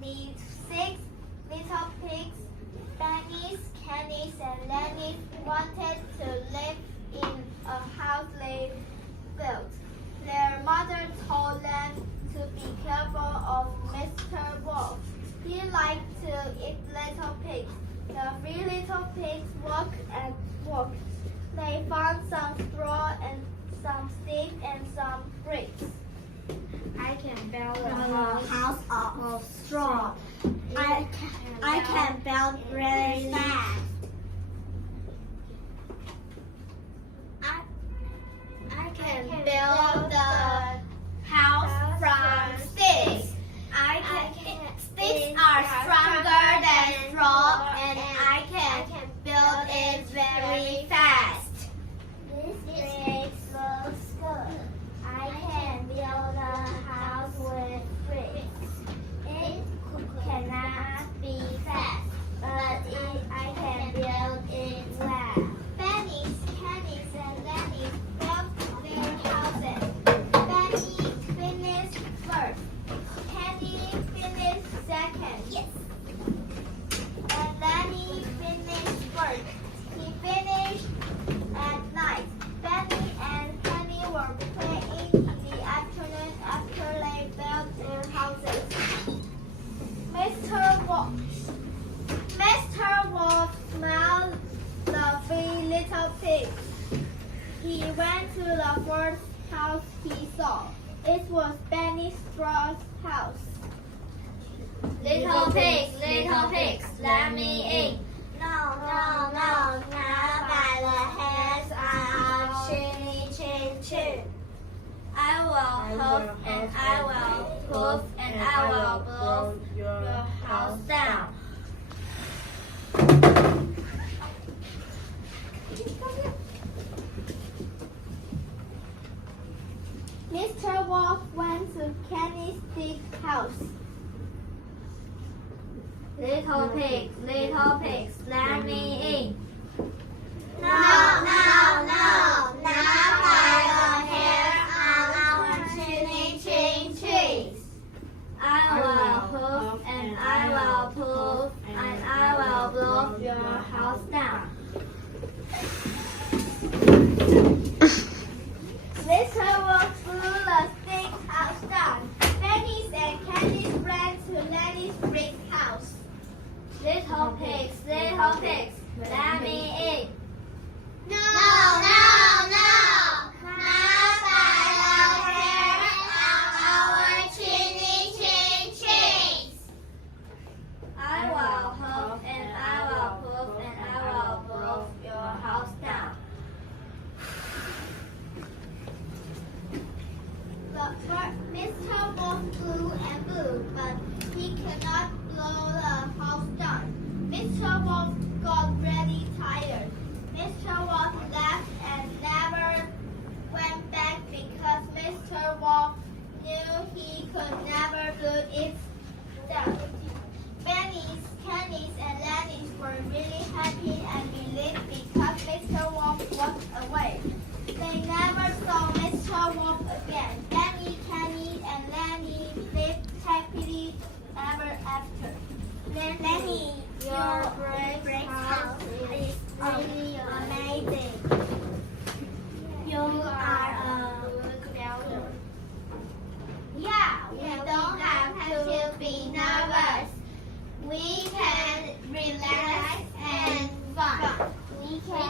The 6 little pigs, Benny, Kenny, and Lenny, wanted to live in a house they built. Their mother told them to be careful of Mr. Wolf. He liked to eat little pigs. The 3 little pigs walked and walked. They found some straw and some sticks and some bricks. I can build a house of straw. I can build really fast. I can build the house from sticks. Sticks are stronger than straw, and I can build it very fast. This brick looks good. I can build a house with bricks. It cannot be fast, but I can build it well. Benny's, Kenny's, and Lenny's built their houses. Benny finished first. Kenny finished second. Yes. And Lenny finished first. He finished at night. Benny and Kenny were playing in the afternoon after they built their houses. Mr. Wolf smelled the 3 little pigs. He went to the first house he saw. It was Benny Straw's house. Little pigs, let me in. No, not by the heads of chinny chin chin. I will hoof and I will poof and I will blow your house down. Mr. Wolf went to Kenny's big house. Little pigs, let me in. No, not by the hair on our chinny chin cheeks. I will hoof and I will poof and I will blow your house down. Mr. Wolf blew the stick house down. Benny's and Kenny's ran to Lenny's brick house. Little pigs, let me in. No, not by the hair on our chinny chin cheeks. I will hoof and I will poof and I will blow your house down. Mr. Wolf blew and blew, but he could not blow the house down. Mr. Wolf got really tired. Mr. Wolf left and never went back because Mr. Wolf knew he could never blow it down. Benny's, Kenny's, and Lenny's were really happy and relieved because Mr. Wolf walked away. They never saw Mr. Wolf again. Benny, Kenny, and Lenny lived happily ever after. Lenny, your brick house is really amazing. You are a good builder. Yeah, we don't have to be nervous. We can relax and fun. We can